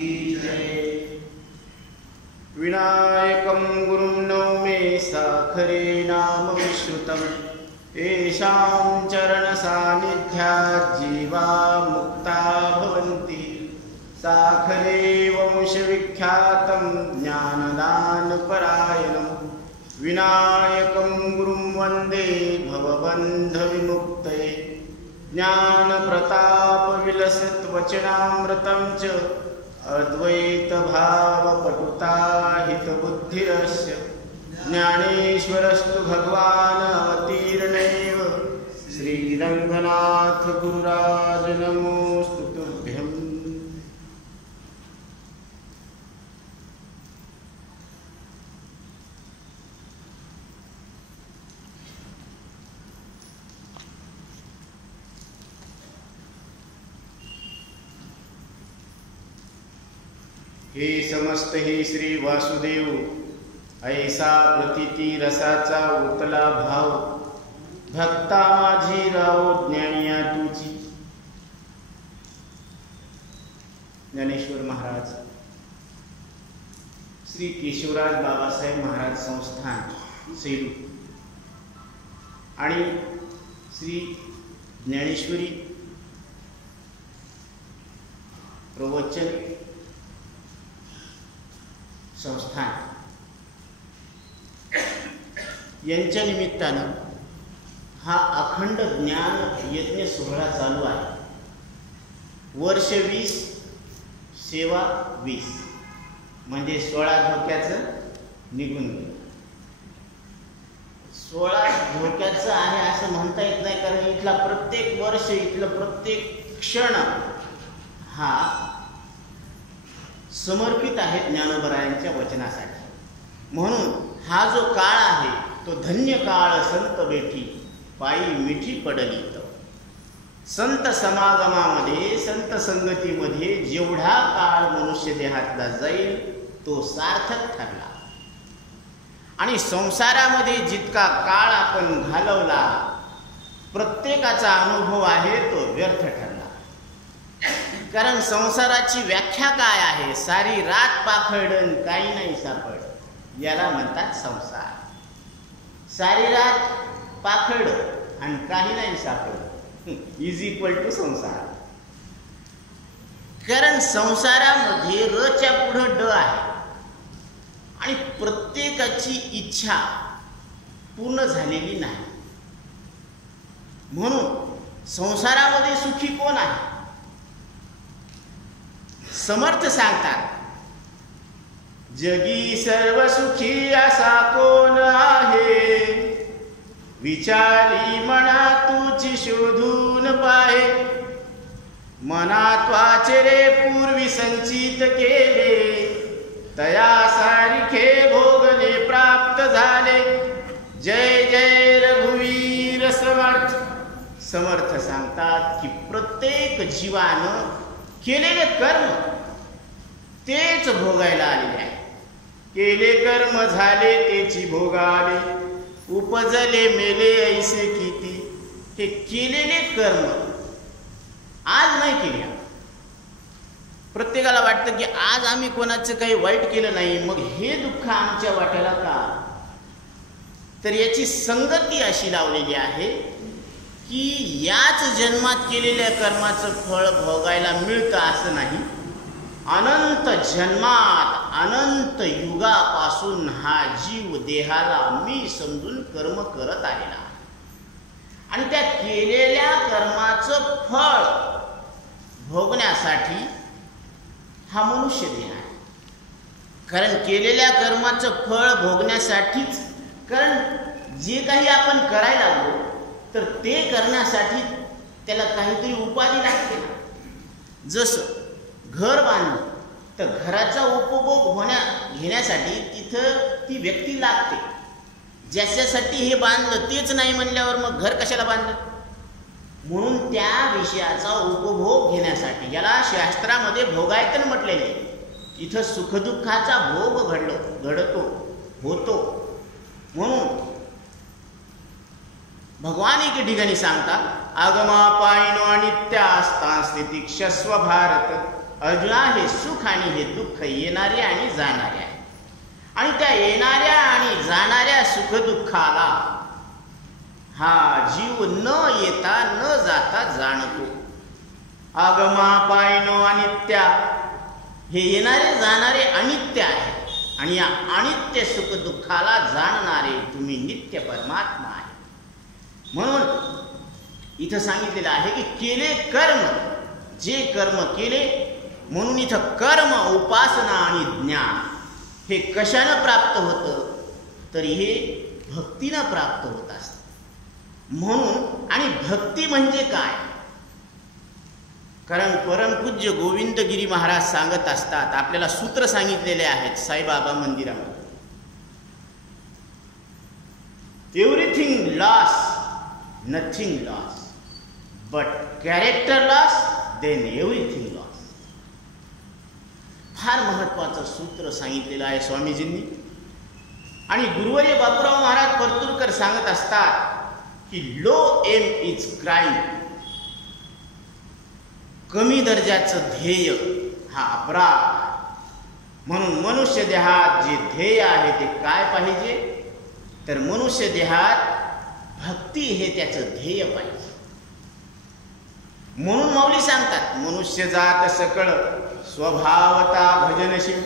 की जय। विनायकं गुरुं नौमे साखरे नाम विश्रुतं येषां चरणसान्निध्यात् जीवा मुक्ता भवन्ति। साखरे वंशविख्यातं ज्ञानदानपरायणं विनायकं गुरुं वन्दे भवबन्धविमुक्तये। ज्ञानप्रतापविलसितवचनामृतं च अद्वैतभावपटुताहितबुद्धिरस्य ज्ञानेश्वरस्तु भगवान् अवतीर्णैव। श्रीरङ्गनाथ गुरुराज नमोऽस्तु तुभ्यम्। हे समस्त हे श्री वासुदेव, ऐसा प्रतीती रसाचा उतला भाव, भक्ता माझी राव ज्ञानिया तुझी। ज्ञानेश्वर महाराज, श्री केशवराज बाबासाहेब महाराज संस्थान सेलू आणि श्री ज्ञानेश्वरी प्रवचन संस्थान यांच्या निमित्तानं हा अखंड ज्ञान यज्ञ सोहळा चालू आहे। वर्ष 20 सेवा 20 म्हणजे 16 धोक्याचं निघून गेलं। 16 धोक्याचं आहे असं म्हणता येत नाही, कारण इथला प्रत्येक वर्ष, इथलं प्रत्येक क्षण हा समर्पित आहे ज्ञानोबरायांच्या वचनासाठी। म्हणून हा जो काळ आहे तो धन्य काळ संत बेठी पायी मिठी पडली तो। संत समागमामध्ये, संत संगतीमध्ये जेवढा काळ मनुष्य देहातला जाईल तो सार्थक ठरला, आणि संसारामध्ये जितका काळ आपण घालवला प्रत्येकाचा अनुभव आहे तो व्यर्थ ठरला। कारण संसाराची व्याख्या काय आहे? सारी रात पाखडन काही नाही सापड, याला म्हणतात संसार। सारी रात पाखड आणि काही नाही सापड इज इक्वल टू संसार। कारण संसारामध्ये रच्या पुढं ड आहे, आणि प्रत्येकाची इच्छा पूर्ण झालेली नाही। म्हणून संसारामध्ये सुखी कोण आहे? समर्थ सांगतात, जगी सर्व सुखी असा कोण आहे, विचारी मना तुझी शोधून पाहे। मनात वाचरे पूर्वी संचित केले, तया सारिखे भोगले प्राप्त झाले। जय जय रघुवीर समर्थ। समर्थ सांगतात की प्रत्येक जीवानं केलेले कर्म तेच भोगायला आलेले आहे। केले कर्म झाले तेची भोगाले, उपजले मेले ऐसे किती। हे केलेले कर्म आज नाही केले। प्रत्येकाला वाटतं की आज आम्ही कोणाचं काही वाईट केलं नाही, मग हे दुःख आमच्या वाट्याला का? तर याची संगती अशी लावलेली आहे की याच जन्मात केलेल्या कर्माचं फळ भोगायला मिळतं असं नाही। अनंत जन्मात, अनंत युगापासून हा जीव देहाला मी समजून कर्म करत आलेला आहे, आणि त्या केलेल्या कर्माचं फळ भोगण्यासाठी हा मनुष्य देह आहे। कारण केलेल्या कर्माचं फळ भोगण्यासाठीच, कारण जे काही आपण करायला लागलो तर ते करण्यासाठी त्याला काहीतरी उपाधी लागते ना। जसं घर बांधलं तर घराचा उपभोग घेण्यासाठी तिथं ती व्यक्ती लागते, ज्याच्यासाठी हे बांधलं तेच नाही म्हणल्यावर मग घर कशाला बांधलं? म्हणून त्या विषयाचा उपभोग घेण्यासाठी, याला शास्त्रामध्ये भोगायतन म्हटलेले, इथं सुखदुःखाचा भोग घडतो होतो। म्हणून भगवान एके ठिकाणी सांगतात आगमापायनो अनित्या असता स्थिती क्षस्व भारत. अर्जुना, हे सुख आणि हे दुःख येणारे आणि जाणारे आहे, आणि त्या येणाऱ्या आणि जाणाऱ्या सुखदुःखाला हा जीव न येता न जाता जाणतो. आगमापायनो अनित्या, हे येणारे जाणारे अनित्य आहे, आणि या अनित्य सुख दुःखाला जाणणारे तुम्ही नित्य परमात्मा आहे. म्हणून इथं सांगितलेलं आहे की केले कर्म, जे कर्म केले, म्हणून इथं कर्म, उपासना आणि ज्ञान हे कशानं प्राप्त होतं, तर हे भक्तीनं प्राप्त होत असतं. म्हणून, आणि भक्ती म्हणजे काय, कारण परमपूज्य गोविंदगिरी महाराज सांगत असतात, आपल्याला सूत्र सांगितलेले आहेत साईबाबा मंदिरामध्ये, everything loss, nothing loss, but character loss, then everything loss. फार महत्वाचं सूत्र सांगितलेलं आहे स्वामीजींनी. आणि गुरुवर्य बापूराव महाराज परतूरकर सांगत असतात की लो एम इज क्राईम, कमी दर्जाचं ध्येय हा अपराध. म्हणून मनुष्य देहात जे ध्येय आहे ते काय पाहिजे, तर मनुष्य देहात भक्ती हे त्याचं ध्येय पाहिजे. म्हणून माऊली सांगतात मनुष्य जात सकळ स्वभावता भजनशील,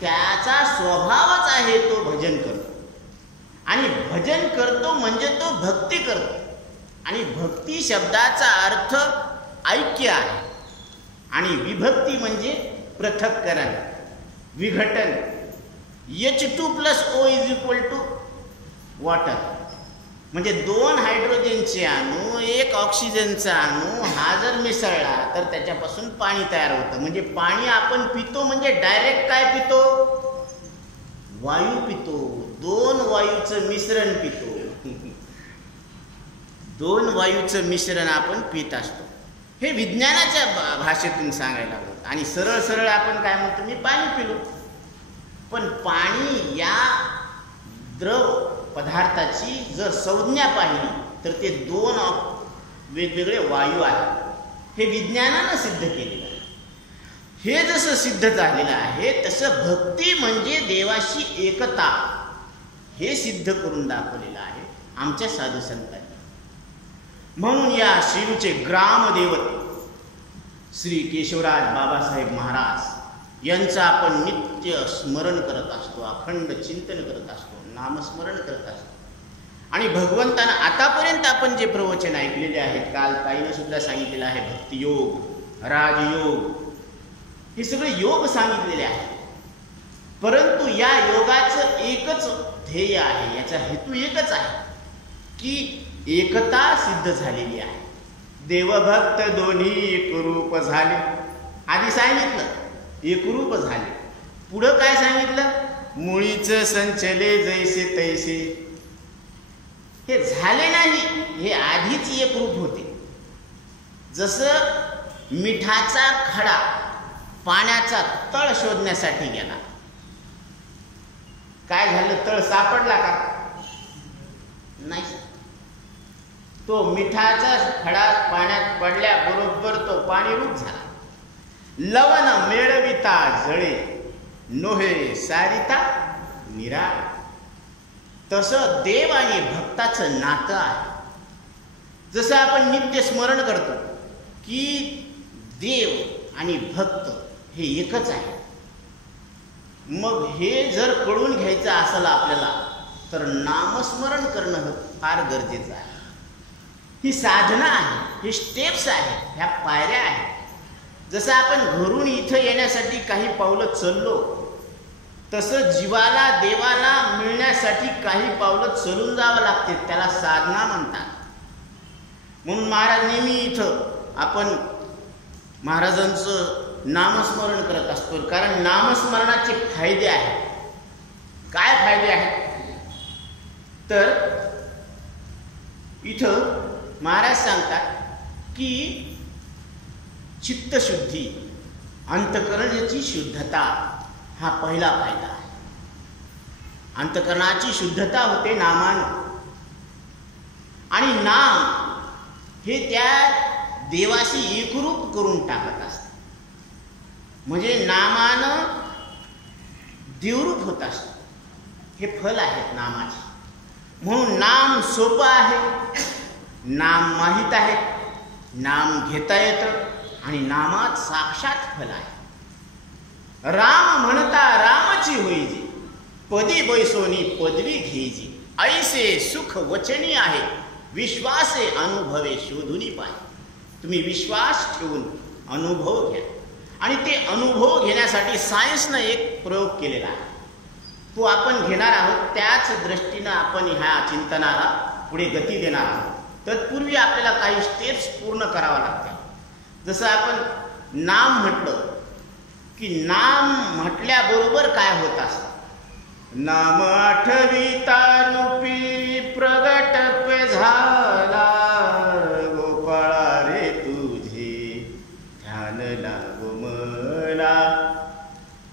त्याचा स्वभावच आहे तो भजन करतो, आणि भजन करतो म्हणजे तो भक्ती करतो. आणि भक्ती शब्दाचा अर्थ ऐक्य आहे, आणि विभक्ती म्हणजे पृथक्करण, विघटन. H2+O = वॉटर, म्हणजे 2 हायड्रोजनचे अणू, 1 ऑक्सिजनचा अणू हा जर मिसळला तर त्याच्यापासून पाणी तयार होतं. म्हणजे पाणी आपण पितो म्हणजे डायरेक्ट काय पितो, वायू पितो. 2 वायूचं मिश्रण पितो, 2 वायूचं मिश्रण आपण पित असतो. हे विज्ञानाच्या भाषेतून सांगायला लागलं. आणि सरळ सरळ आपण काय म्हणतो, मी पाणी पिलो. पण पाणी या द्रव पदार्थाची जर संज्ञा पाहिली तर ते 2 वेगवेगळे वायू आहेत. हे विज्ञानानं सिद्ध केलेलं आहे. हे जसं सिद्ध झालेलं आहे तसं भक्ती म्हणजे देवाशी एकता, हे सिद्ध करून दाखवलेलं आहे आमच्या साधू संतांनी. म्हणून या शिरूचे ग्रामदेवत श्री केशवराज बाबासाहेब महाराज यांचं आपण नित्य स्मरण करत असतो, अखंड चिंतन करत असतो, नामस्मरण करत असतो. आणि भगवंतानं आतापर्यंत आपण जे प्रवचन ऐकलेले आहेत, काल ताईनं सुद्धा सांगितलेलं आहे भक्तियोग, राजयोग, हे सगळे योग सांगितलेले आहेत. परंतु या योगाचं एकच ध्येय आहे, याचा हेतू एकच आहे की एकता सिद्ध झालेली आहे. देवभक्त दोन्ही एकरूप झाले, आधी सांगितलं एकरूप झाले. पुढं काय सांगितलं, मुळीच संचले जैसे तैसे. हे झाले नाही, हे आधीच एकरूप होते. जसं मिठाचा खडा पाण्याचा तळ शोधण्यासाठी गेला, काय झालं, तळ सापडला का, नाही. तो मिठाचा खडा पाण्यात पडल्याबरोबर तो पाणीरूप झाला. लवण मेळविता जळे, नोहे सारिता निरा. तसं देव आणि भक्ताचं नातं आहे. जसं आपण नित्य स्मरण करतो की देव आणि भक्त हे एकच आहे. मग हे जर कळून घ्यायचं असेल आपल्याला तर नामस्मरण करणं फार गरजेचं आहे. ही साधना आहे, हे स्टेप्स आहेत, ह्या पायऱ्या आहेत. जसं आपण घरून इथं येण्यासाठी काही पावलं चललो तसं जीवाला देवाला मिळण्यासाठी काही पावलं चलून जावं लागते, त्याला साधना म्हणतात. म्हणून महाराज नेहमी इथं आपण महाराजांचं नामस्मरण करत असतो, कारण नामस्मरणाचे फायदे आहेत. काय फायदे आहेत तर इथं महाराज सांगतात की चित्तशुद्धी, अंतःकरणाची शुद्धता हा पहिला फायदा आहे. अंतःकरणाची शुद्धता होते नामानं. आणि नाम हे त्या देवाशी एकरूप करून टाकत असतं. म्हणजे नामानं देवरूप होत असतं. हे फल आहेत नामाचे. म्हणून नाम सोपं आहे, नाम माहीत आहे, नाम घेता येतं आणि नामात साक्षात फल आहे. राम म्हणता रामाची होईजी, पदी बैसोनी पदवी घेईजी. ऐसे सुख वचनी आहे, विश्वासे अनुभवे शोधुनी पाहिजे. तुम्ही विश्वास ठेवून अनुभव घ्या. आणि ते अनुभव घेण्यासाठी सायन्सनं एक प्रयोग केलेला आहे. तो आपण घेणार आहोत. त्याच दृष्टीनं आपण ह्या चिंतनाला पुढे गती देणार आहोत. तत्पूर्वी आपल्याला काही स्टेप्स पूर्ण करावा लागतात. जसं आपण नाम म्हटलं की नाम म्हटल्याबरोबर काय होत असतं. नाम आठविता रूपी प्रगट झाला, गोपाळा रे तुझे ध्यान लागो मला,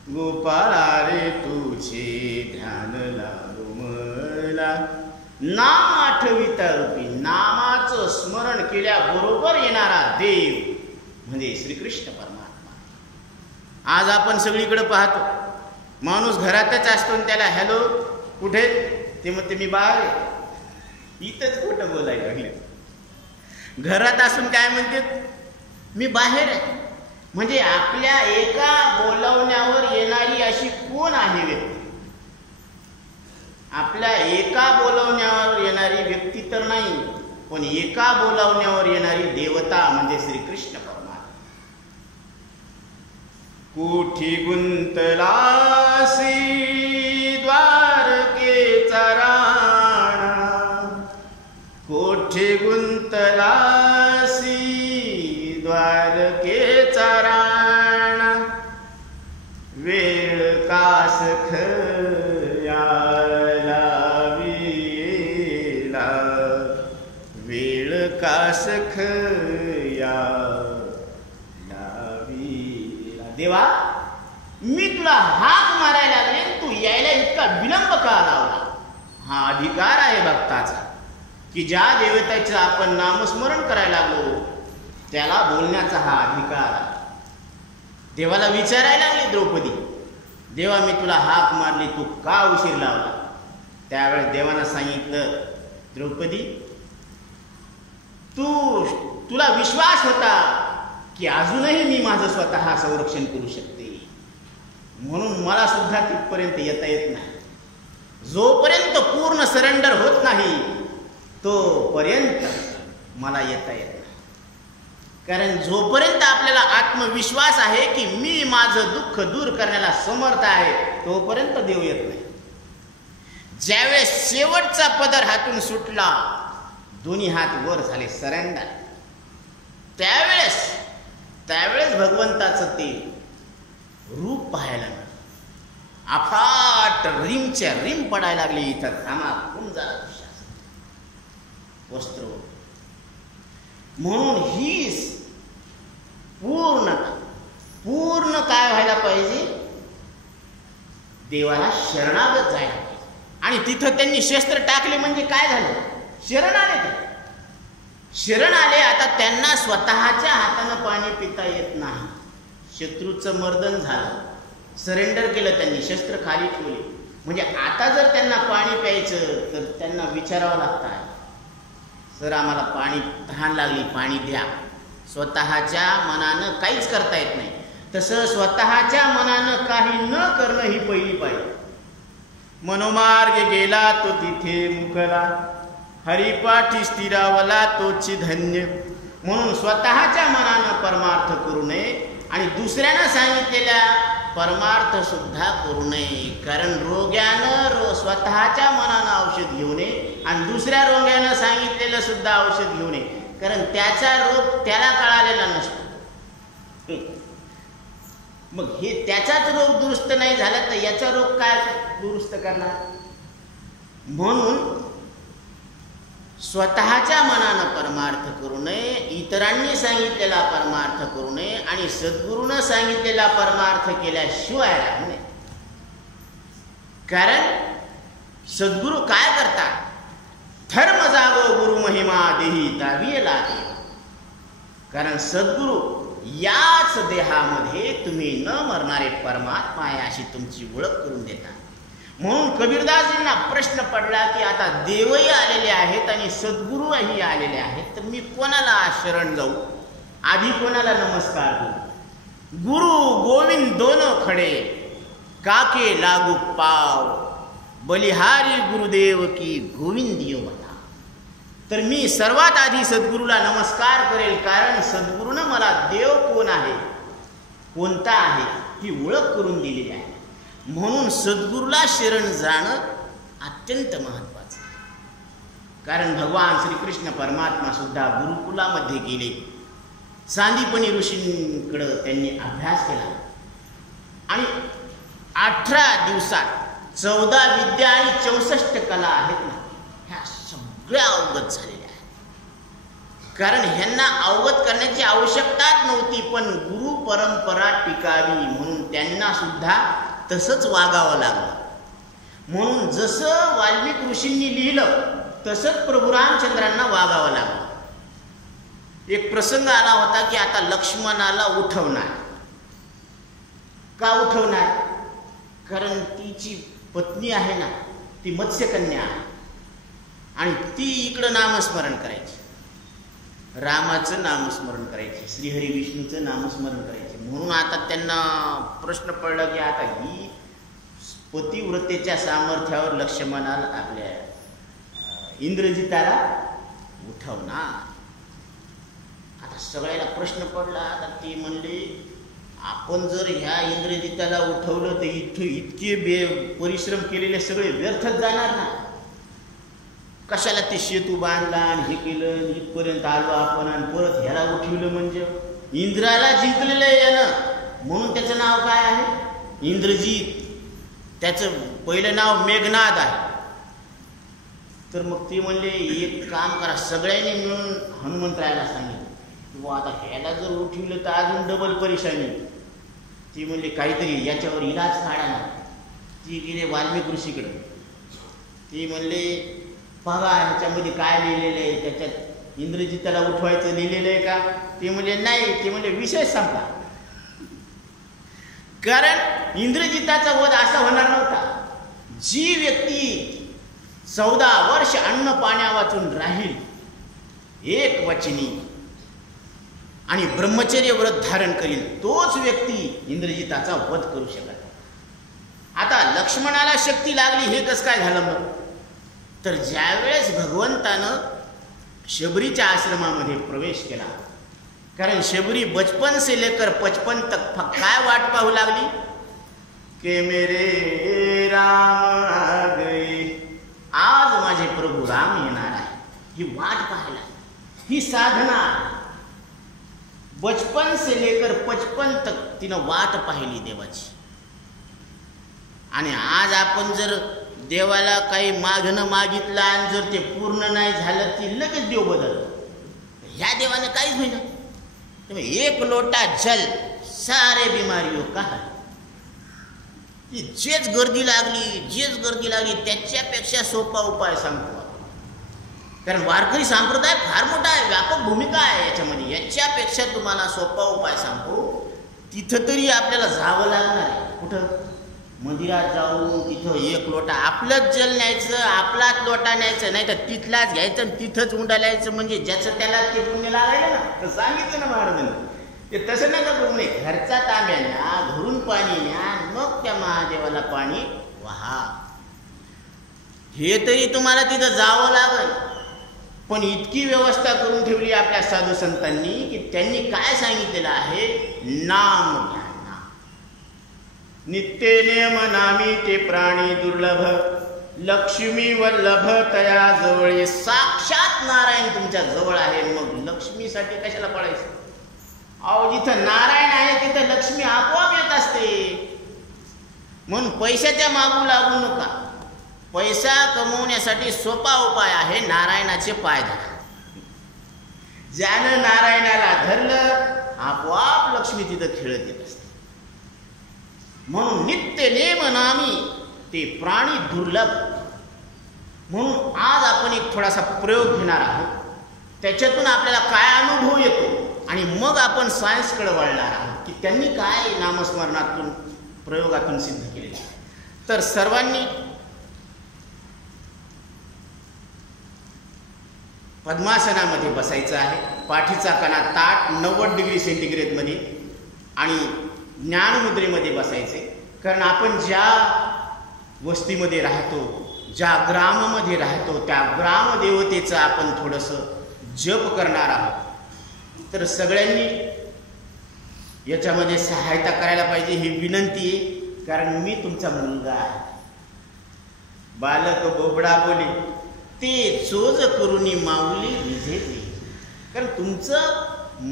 गोपाळा रे तुझे ध्यान लागो मला. नाम आठविता रूपी, नामाचं स्मरण केल्याबरोबर येणारा देव म्हणजे श्रीकृष्ण परमात्मा. आज आपण सगळीकडे पाहतो, माणूस घरातच असतो आणि त्याला हॅलो कुठे ते म्हणते मी बाहेर आहे. इथंच खोटं बोलायला लागले. घरात असून काय म्हणते मी बाहेर आहे. म्हणजे आपल्या एका बोलावण्यावर येणारी अशी कोण आहे व्यक्ती? आपल्या एका बोलावण्यावर येणारी व्यक्ती तर नाही, पण एका बोलावण्यावर येणारी देवता म्हणजे श्रीकृष्ण परमात्मा. कुठी गुंतलासी द्वारकेचा राणा, कोठी गुंतलासी द्वारकेचा राणा, वेळ कास खयाला वेला, वेळ कास खया. देवा मी तुला हाक मारायला लागले, तू यायला इतका विलंब का लावला? हा अधिकार आहे भक्ताचा की ज्या देवतेचं आपण नामस्मरण करायला लागलो त्याला बोलण्याचा हा अधिकार आहे. देवाला विचारायला लागली द्रौपदी, देवा मी तुला हाक मारली, तू का उशीर लावला? त्यावेळेस देवानं सांगितलं, द्रौपदी तुला विश्वास होता की अजूनही मी माझं स्वतः संरक्षण करू शकते, म्हणून मला सुद्धा तिथपर्यंत येता येत नाही. जोपर्यंत पूर्ण सरेंडर होत नाही तोपर्यंत मला येता येत नाही. कारण जोपर्यंत आपल्याला आत्मविश्वास आहे की मी माझं दुःख दूर करण्याला समर्थ आहे तोपर्यंत देव येत नाही. ज्यावेळेस शेवटचा पदर हातून सुटला, दोन्ही हात वर झाले, सरेंडर, त्यावेळेस भगवंताचं ते रूप पाहायला मिळालं. अफाट रिमच्या रिम पडायला लागली. इथं थांबा कुंजाला वस्त्र. म्हणून ही पूर्ण काय व्हायला पाहिजे? देवाला शरणागत जायला पाहिजे. आणि तिथं त्यांनी शस्त्र टाकले म्हणजे काय झालं? शरण आले. ते शरण आले. आता त्यांना स्वतःच्या हातानं पाणी पिता येत नाही. शत्रूचं मर्दन झालं, सरेंडर केलं त्यांनी, शस्त्र खाली ठेवले. म्हणजे आता जर त्यांना पाणी प्यायचं तर त्यांना विचारावं लागतं आहे, सर आम्हाला पाणी तहान लागली, पाणी द्या. स्वतःच्या मनानं काहीच करता येत नाही. तसं स्वतःच्या मनानं काही न करणं ही पहिली पाहिजे. मनोमार्ग गेला तो तिथे मुकला, हरिपाठी स्थिरावला तोची धन्य. म्हणून स्वतःच्या मनानं परमार्थ करू नये आणि दुसऱ्यानं सांगितलेल्या परमार्थ सुद्धा करू नये. कारण रोग्यानं स्वतःच्या मनानं औषध घेऊ नये आणि दुसऱ्या रोग्यानं सांगितलेलं सुद्धा औषध घेऊ नये. कारण त्याचा रोग त्याला कळालेला नसतो. मग हे त्याचाच रोग दुरुस्त नाही झाला तर याचा रोग काय दुरुस्त करणार? म्हणून स्वतःच्या मनानं परमार्थ करू नये, इतरांनी सांगितलेला परमार्थ करू नये आणि सद्गुरूनं सांगितलेला परमार्थ केल्याशिवाय राहू नये. कारण सद्गुरू काय करतात? धर्म जागो गुरु महिमा देही दावियला देव. कारण सद्गुरू याच देहामध्ये तुम्ही न मरणारे परमात्मा आहे अशी तुमची ओळख करून देतात. म्हणून कबीरदासजींना प्रश्न पडला की आता देवही आलेले आहेत आणि सद्गुरूही आलेले आहेत, तर मी कोणाला शरण जाऊ, आधी कोणाला नमस्कार करू. गुरु गोविंद दोन खडे काके लागू पाव, बलिहारी गुरुदेव की गोविंद बता. तर मी सर्वात आधी सद्गुरूला नमस्कार करेल, कारण सद्गुरूनं मला देव कोण आहे, कोणता आहे ही ओळख करून दिलेली आहे. म्हणून सद्गुरूला शरण जाणं अत्यंत महत्त्वाचं आहे. कारण भगवान श्रीकृष्ण परमात्मा सुद्धा गुरुकुलामध्ये गेले, सांदीपनी ऋषींकडं त्यांनी अभ्यास केला आणि 18 दिवसात 14 विद्या आणि 64 कला आहेत ना, ह्या सगळ्या अवगत झालेल्या आहेत. कारण ह्यांना अवगत करण्याची आवश्यकताच नव्हती, पण गुरु परंपरा टिकावी म्हणून त्यांना सुद्धा तसंच वागावं लागलं. म्हणून जसं वाल्मिक ऋषींनी लिहिलं तसंच प्रभू रामचंद्रांना वागावं लागलं. एक प्रसंग आला होता की आता लक्ष्मणाला उठवणार. का उठवणार? कारण तिची पत्नी आहे ना, ती मत्स्यकन्या आहे आणि ती इकडं नामस्मरण करायची, रामाचं नामस्मरण करायचे, श्रीहरी विष्णूचं नामस्मरण करायचे. म्हणून आता त्यांना प्रश्न पडला की आता ही पतिव्रतेच्या सामर्थ्यावर लक्ष्मणाला आपल्या इंद्रजिताला उठवणार. आता सगळ्याला प्रश्न पडला. आता ते म्हणले आपण जर ह्या इंद्रजिताला उठवलं तर इतके परिश्रम केलेले सगळे व्यर्थच जाणार ना. कशाला ते सेतू बांधला आणि हे केलं, इथपर्यंत आलो आपण आणि परत ह्याला उठवलं म्हणजे इंद्राला जिंकलेलं आहे यानं. म्हणून त्याचं नाव काय आहे? इंद्रजित. त्याचं पहिलं नाव मेघनाद आहे. तर मग ते म्हणले एक काम करा, सगळ्यांनी मिळून हनुमंतरायाला सांगितलं किंवा आता ह्याला जर उठवलं तर अजून डबल परेशानी. ती म्हणले काहीतरी याच्यावर इलाज काढा ना. ती गेले वाल्मिक ऋषीकडे. ती म्हणले बघा ह्याच्यामध्ये काय लिहिलेलं आहे, त्याच्यात इंद्रजिताला उठवायचं लिहिलेलं आहे का? ते म्हणले नाही. ते म्हणले विषय संपला. कारण इंद्रजिताचा वध असा होणार नव्हता. जी व्यक्ती 14 वर्ष अन्न पाण्या वाचून राहील एक वचनी आणि ब्रह्मचर्य व्रत धारण करील, तोच व्यक्ती इंद्रजिताचा वध करू शकत. आता लक्ष्मणाला शक्ती लागली हे कसं काय झालं मग? तर ज्यावेळेस भगवंतानं शबरीच्या आश्रमामध्ये प्रवेश केला, कारण शबरी बचपन से लेकर 55 तक काय वाट पाहू लागली के मेरे राम आ गए, आज माझे प्रभू राम येणार आहे, ही वाट पाहायला, ही साधना. बचपन से लेकर 55 तक तिनं वाट पाहिली देवाची. आणि आज आपण जर देवाला काही मागणं मागितलं आणि जर ते पूर्ण नाही झालं ती लगेच देव बदलतो. ह्या देवानं काहीच होईना. एक लोटा जल सारे बिमारियों का. जेच गर्दी लागली त्याच्यापेक्षा सोपा उपाय सांगतो. कारण वारकरी संप्रदाय फार मोठा आहे, व्यापक भूमिका आहे याच्यामध्ये. याच्यापेक्षा तुम्हाला सोपा उपाय सांगतो. तिथं तरी आपल्याला जावं लागणार आहे. कुठं? मंदिरात जाऊन तिथं एक लोटा आपलंच जल न्यायचं, आपलाच लोटा न्यायचं, नाही तर तिथलाच घ्यायचं आणि तिथंच उंडालायचं. म्हणजे ज्याचं त्याला ते पुण्य लागायला ना. तर सांगितलं ना महाराजांनी, ते तसं नका करू नये. घरचा तांब्या न्या, घरून पाणी न्या, मग त्या महादेवाला पाणी वाहा. हे तरी तुम्हाला तिथं जावं लागल. पण इतकी व्यवस्था करून ठेवली आपल्या साधू संतांनी की त्यांनी काय सांगितलेलं आहे? नाम घ्या. नित्य नेम नामी ते प्राणी दुर्लभ, लक्ष्मी वल्लभ तया जवळ. साक्षात नारायण तुमच्या जवळ आहे, मग लक्ष्मीसाठी कशाला पळायचं? अहो जिथं नारायण आहे तिथं लक्ष्मी आपोआप येत असते. म्हणून पैशाच्या मागू लागू नका. पैसा कमवण्यासाठी सोपा उपाय आहे नारायणाचे पाय धरा. ज्यानं नारायणाला धरलं आपोआप लक्ष्मी तिथं खेळत येत असते. म्हणून नित्य नेम नामी ते प्राणी दुर्लभ. म्हणून आज आपण एक थोडासा प्रयोग घेणार आहोत. त्याच्यातून आपल्याला काय अनुभव येतो आणि मग आपण सायन्सकडे वळणार आहोत की त्यांनी काय नामस्मरणातून प्रयोगातून सिद्ध केले. तर सर्वांनी पद्मासनामध्ये बसायचं आहे. पाठीचा कणा ताठ 90 डिग्री सेंटीग्रेडमध्ये आणि ज्ञानमुद्रेमध्ये बसायचे. कारण आपण ज्या वस्तीमध्ये राहतो, ज्या ग्राममध्ये राहतो, त्या ग्रामदेवतेचं आपण थोडंसं जप करणार आहोत. तर सगळ्यांनी याच्यामध्ये सहायता करायला पाहिजे ही विनंती आहे. कारण मी तुमचा मुलगा आहे. बालक बोबडा बोले ते चोज करुनी माऊली विझेते. कारण तुमचं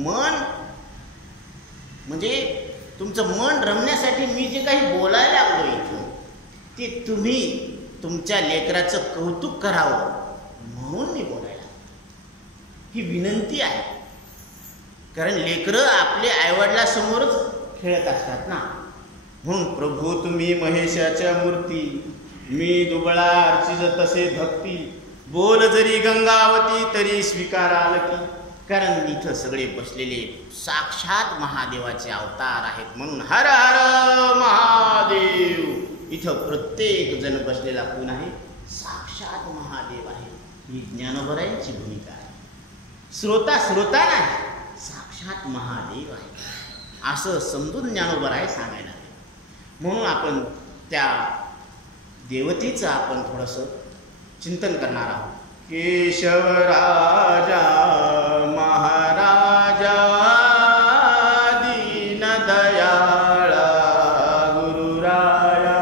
मन म्हणजे तुमचं मन रमण्यासाठी मी जे काही बोलायला लागलो इथून ते तुम्ही तुमच्या लेकराचं कौतुक करावं म्हणून मी बोलायला ही विनंती आहे. कारण लेकरं आपले आईवडिलासमोरच खेळत असतात ना. म्हणून प्रभू तुम्ही महेशाच्या मूर्ती, मी दुबळा अर्चिज तसे भक्ती, बोल जरी गंगावती तरी स्वीकाराल की. कारण इथं सगळे बसलेले साक्षात महादेवाचे अवतार आहेत. म्हणून हर हर महादेव. इथं प्रत्येक जण बसलेला कोण आहे? साक्षात महादेव आहे. ही ज्ञानोबरायांची भूमिका आहे. श्रोता नाही, साक्षात महादेव आहे असं समजून ज्ञानोबराय सांगायला. म्हणून आपण त्या देवतेचं आपण थोडंसं चिंतन करणार आहोत. केशवराजा महाराजा दीनदयाळा गुरुराया.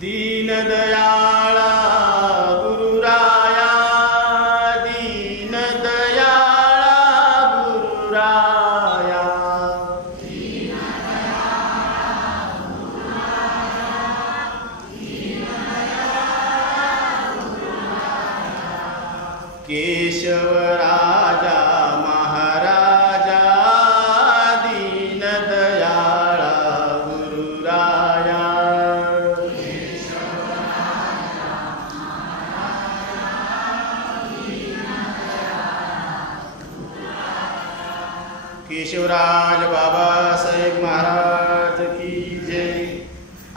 दीनदयाळा गुरुराया, दीनदयाळा गुरुराया. केशवराजा महाराजा दीनदयाळा गुरुराया. केशवराज बाबासाहेब महाराज की जय.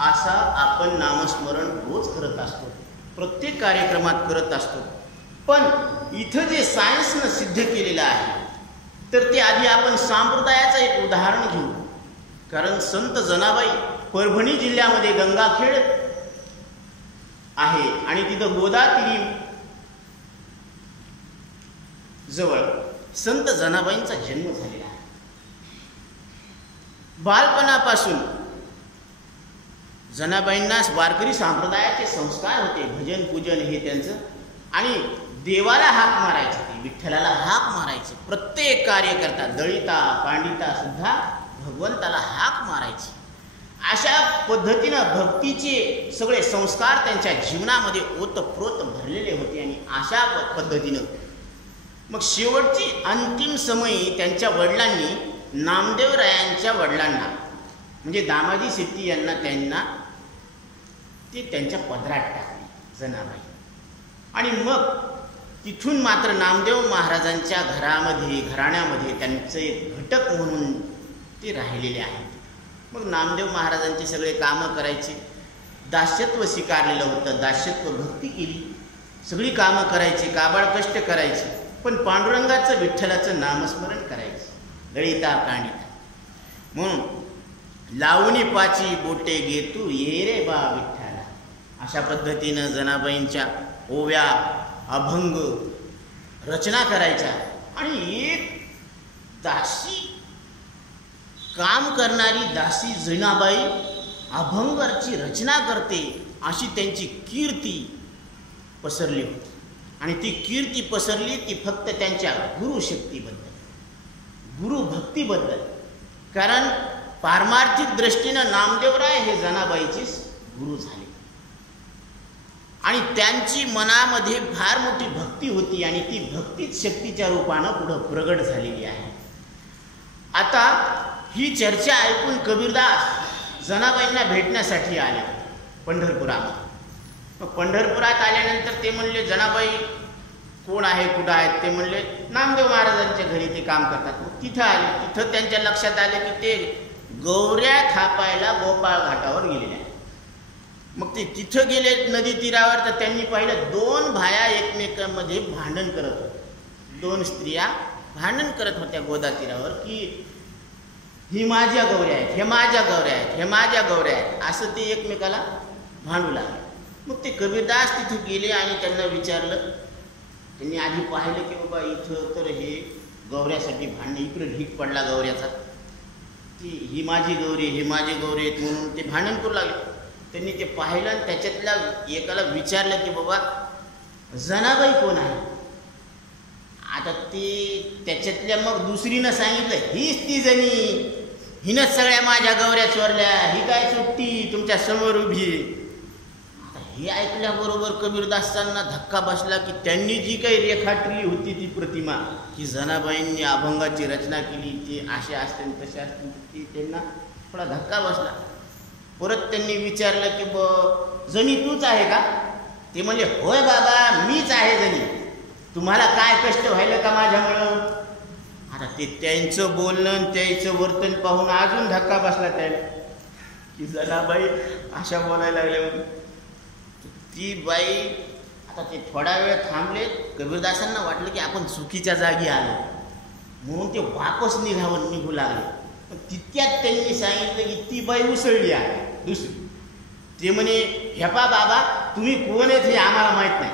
असा आपण नामस्मरण रोज करत असतो, प्रत्येक कार्यक्रमात करत असतो. पण इथं जे सायन्सनं सिद्ध केलेलं आहे तर ते आधी आपण संप्रदायाचं एक उदाहरण घेऊ. कारण संत जनाबाई परभणी जिल्ह्यामध्ये गंगाखेड आहे आणि तिथं गोदावरी जवळ संत जनाबाईंचा जन्म झालेला आहे. बालपणापासून जनाबाईंना वारकरी संप्रदायाचे संस्कार होते. भजन पूजन हे त्यांचं. आणि देवाला हाक मारायचे, ते विठ्ठलाला हाक मारायचे. प्रत्येक कार्यकर्ता दळिता पांडिता सुद्धा भगवंताला हाक मारायचे. अशा पद्धतीनं भक्तीचे सगळे संस्कार त्यांच्या जीवनामध्ये ओतप्रोत भरलेले होते. आणि अशा पद्धतीनं मग शेवटची अंतिम समयी त्यांच्या वडिलांनी नामदेवरायांच्या वडिलांना म्हणजे दामाजी शेट्टी यांना ते त्यांच्या पदरात टाकले जनाबाई. आणि मग तिथून मात्र नामदेव महाराजांच्या घराण्यामध्ये त्यांचे एक घटक म्हणून ते राहिलेले आहेत. मग नामदेव महाराजांचे सगळे कामं करायचे. दास्यत्व स्वीकारलेलं होतं, दास्यत्व भक्ती केली, सगळी कामं करायची, काबाड कष्ट करायचे. पण पांडुरंगाचं विठ्ठलाचं नामस्मरण करायचे, ललिता कांडिता. म्हणून लावणी पाची बोटे घेतू ये रे बा विठ्ठला. अशा पद्धतीनं जनाबाईंच्या ओव्या अभंग रचना करायच्या. आणि एक दासी काम करणारी दासी जनाबाई अभंगाची रचना करते अशी त्यांची कीर्ती पसरली होती. आणि ती कीर्ती पसरली ती फक्त त्यांच्या गुरुशक्तीबद्दल, गुरुभक्तीबद्दल. कारण पारमार्थिक दृष्टीनं नामदेवराय हे जनाबाईचेच गुरु झाले. आणि त्यांची मनामध्ये फार मोठी भक्ती होती आणि ती भक्तीच शक्तीच्या रूपानं पुढं प्रगट झालेली आहे. आता ही चर्चा ऐकून कबीरदास जनाबाईंना भेटण्यासाठी आले पंढरपुरात. पंढरपुरात आल्यानंतर ते म्हणले, जनाबाई कोण आहे, कुठं आहेत? ते म्हणले नामदेव महाराजांच्या घरी ते काम करतात. मग तिथं आले. तिथं त्यांच्या लक्षात आले की ते गौऱ्या थापायला गोपाळ घाटावर गेलेले आहेत. मग ते तिथं गेले नदी तीरावर, तर त्यांनी पाहिलं 2 बाया एकमेकांमध्ये भांडण करत होत्या. 2 स्त्रिया भांडण करत होत्या गोदा तीरावर की ही माझ्या गौऱ्या आहेत, हे माझ्या गौऱ्या आहेत, हे माझ्या गौऱ्या आहेत, असं ते एकमेकाला भांडू लागले. मग ते कबीरदास तिथे गेले आणि त्यांना विचारलं. त्यांनी आधी पाहिलं की बाबा इथं तर हे गौऱ्यासाठी भांडणे, इकडे ढीक पडला गौऱ्याचा, की ही माझी गौरी, हे माझे गौरी आहेत म्हणून ते भांडण करू लागले. त्यांनी ते पाहिलं आणि त्याच्यातल्या एकाला विचारलं की बाबा जनाबाई कोण आहे? आता ते त्याच्यातल्या मग दुसरीनं सांगितलं हीच ती जणी, हिनंच सगळ्या माझ्या गौऱ्या चोरल्या, ही काय सुट्टी तुमच्या समोर उभी. आता हे ऐकल्याबरोबर कबीरदासांना धक्का बसला की त्यांनी जी काही रेखाटली होती ती प्रतिमा, की जनाबाईंनी अभंगाची रचना केली, ती असे असते तसे असते, ती त्यांना थोडा धक्का बसला. परत त्यांनी विचारलं की जणी तूच आहे का? ते म्हणले होय बाबा मीच आहे जणी, तुम्हाला काय कष्ट व्हायलं का माझ्यामुळं? आता ते त्यांचं बोलणं त्याचं वर्तन पाहून अजून धक्का बसला त्याला की जनाबाई अशा बोलायला लागल्या म्हणून. ती बाई आता ते थोडा वेळ थांबले. कबीरदासांना वाटलं की आपण चुकीच्या जागी आलो म्हणून ते वापस निघू लागले. पण तितक्यात त्यांनी सांगितलं की ती बाई उसळली आहे दुसरी. ते म्हणे हेपा बाबा तुम्ही कोण आहेत हे आम्हाला माहीत नाही,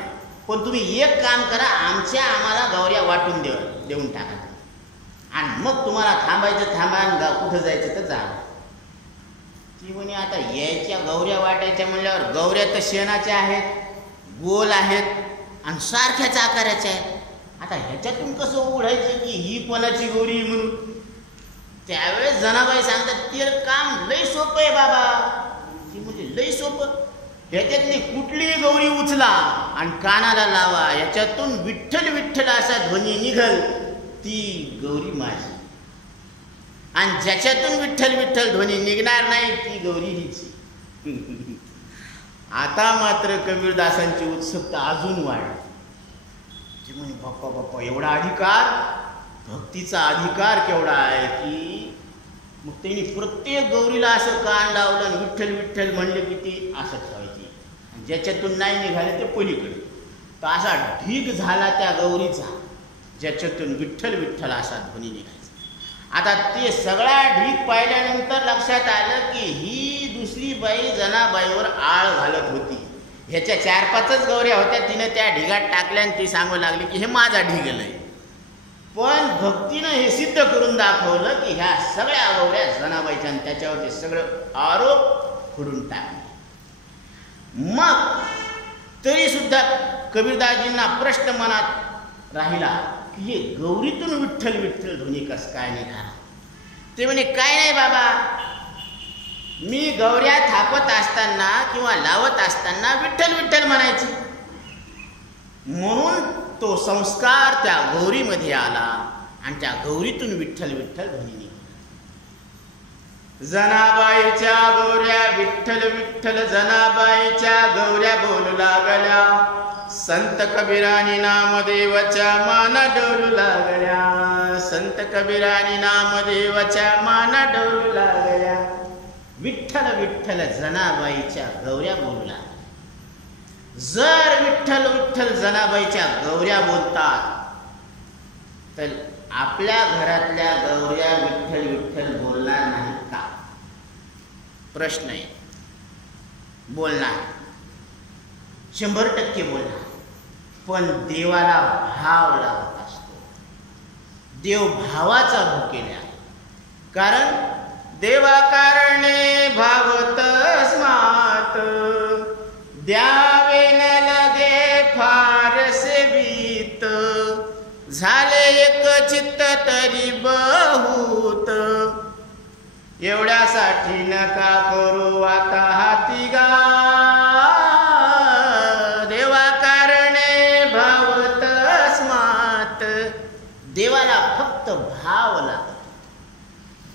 पण तुम्ही एक काम करा, आम्हाला गौऱ्या वाटून देऊन टाका आणि मग तुम्हाला थांबायचं थांबा आणि कुठं जायचं तर जा. ती म्हणे आता यायच्या गौऱ्या वाटायच्या म्हणल्यावर गौऱ्या तर शेणाच्या आहेत, गोल आहेत आणि सारख्याच आकाराच्या आहेत. आता ह्याच्यातून कसं ओढायचं की ही कोणाची गौरी म्हणून? त्यावेळेस जनाबाई सांगतात ते काम लय सोपं आहे बाबा. ती म्हणजे लय सोपं, ह्याच्यातली कुठलीही गौरी उचला आणि कानाला लावा, याच्यातून विठ्ठल विठ्ठल असा ध्वनी निघल, ती गौरी माझी. आणि ज्याच्यातून विठ्ठल विठ्ठल ध्वनी निघणार नाही ती गौरी हिची. आता मात्र कबीरदासांची उत्सुकता अजून वाढली. ती म्हणे बाप्पा बाप्पा एवढा अधिकार, भक्तीचा अधिकार केवढा आहे की मग त्यांनी प्रत्येक गौरीला असं कान लावलं आणि विठ्ठल विठ्ठल म्हणले की ती असं ठेवायची. ज्याच्यातून नाही निघाले ते पलीकडे. तर असा ढीग झाला त्या गौरीचा ज्याच्यातून विठ्ठल विठ्ठल असा ध्वनी निघायचा. आता ते सगळा ढीग पाहिल्यानंतर लक्षात आलं की ही दुसरी बाई जनाबाईवर आळ घालत होती. ह्याच्या 4-5च गौऱ्या होत्या, तिनं त्या ढिगात टाकल्या आणि ती सांगू लागली की हे माझा ढिगल आहे. पण भक्तीनं हे सिद्ध करून दाखवलं की ह्या सगळ्या गौऱ्या जनाबाईच्या आणि त्याच्यावरचे सगळं आरोप खोडून टाकले. मग तरी सुद्धा कबीरदासजींना प्रश्न मनात राहिला की हे गौरीतून विठ्ठल विठ्ठल ध्वनी कसं काय निघाला? ते म्हणे काय नाही बाबा, मी गौऱ्या थापत असताना किंवा लावत असताना विठ्ठल विठ्ठल म्हणायची, म्हणून तो संस्कार त्या गौरीमध्ये आला आणि त्या गौरीतून विठ्ठल विठ्ठल ध्वनी निघाला. जनाबाईच्या गौऱ्या विठ्ठल विठ्ठल जनाबाईच्या गौऱ्या बोलू लागल्या, संत कबीरानी नामदेवाच्या माना डोलू लागल्या, संत कबीरानी नामदेवाच्या माना डोलू लागल्या. विठ्ठल विठ्ठल जनाबाईच्या गौऱ्या बोलू लागल्या. जर विठ्ठल विठ्ठल जनाबाईच्या गौऱ्या बोलतात तर आपल्या घरातल्या गौऱ्या विठ्ठल विठ्ठल बोलणार नाहीत का? प्रश्न आहे. बोलणार, 100% बोलणार, पण देवाला भाव लागत असतो. देव भावाचा भुकेला आहे. कारण देवा कारणे भाव तस्मात द्यावे न लगे फार सेवित, झाले एक चित्त तरी बहुत, एवढ्यासाठी नका करू आता हाती गाद,